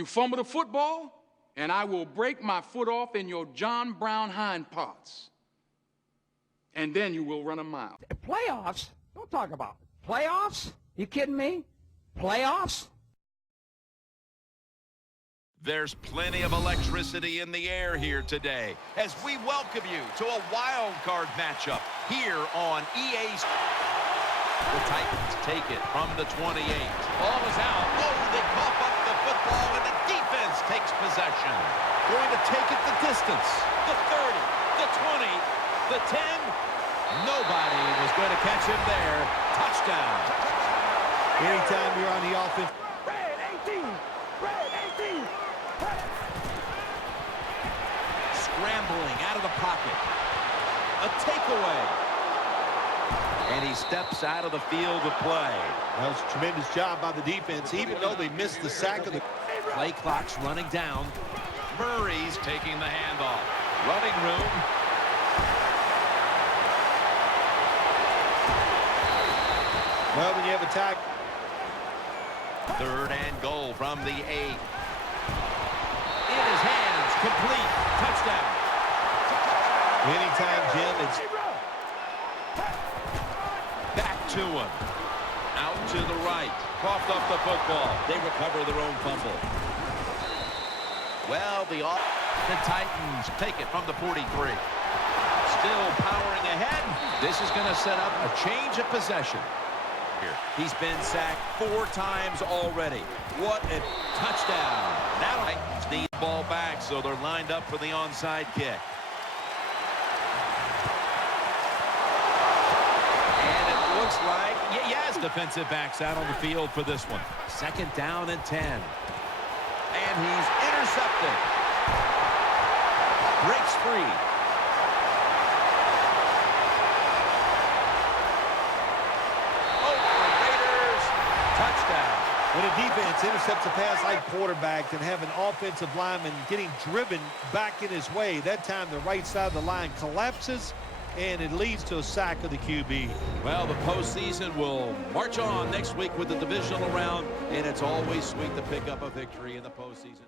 You fumble the football, and I will break my foot off in your John Brown hind parts. And then you will run a mile. Playoffs? Don't talk about it. Playoffs? You kidding me? Playoffs? There's plenty of electricity in the air here today as we welcome you to a wild card matchup here on EA's. The Titans take it from the 28. Ball is out. Oh, they cough up the football, and the defense takes possession. Going to take it the distance. The 30, the 20, the 10. Nobody was going to catch him there. Touchdown. Anytime you're on the offense. Red 18! Red 18! Scrambling out of the pocket. A takeaway. And he steps out of the field of play. That was a tremendous job by the defense, even though they missed the sack of the play. Clock's running down. Murray's taking the handoff. Running room. Well, when you have a tag. 3rd and goal from the 8. In his hands, complete. Touchdown. Anytime, Jim, it's back to him. Out to the right. Coughed up the football. They recover their own fumble. Well, the Titans take it from the 43. Still powering ahead. This is going to set up a change of possession. Here. He's been sacked 4 times already. What a touchdown. Now Titans need the ball back, so they're lined up for the onside kick. And it looks like, yes, defensive backs out on the field for this one. 2nd down and 10. And he's intercepted. Breaks free. When a defense intercepts a pass like quarterback and have an offensive lineman getting driven back in his way, that time the right side of the line collapses, and it leads to a sack of the QB. Well, the postseason will march on next week with the divisional round, and it's always sweet to pick up a victory in the postseason.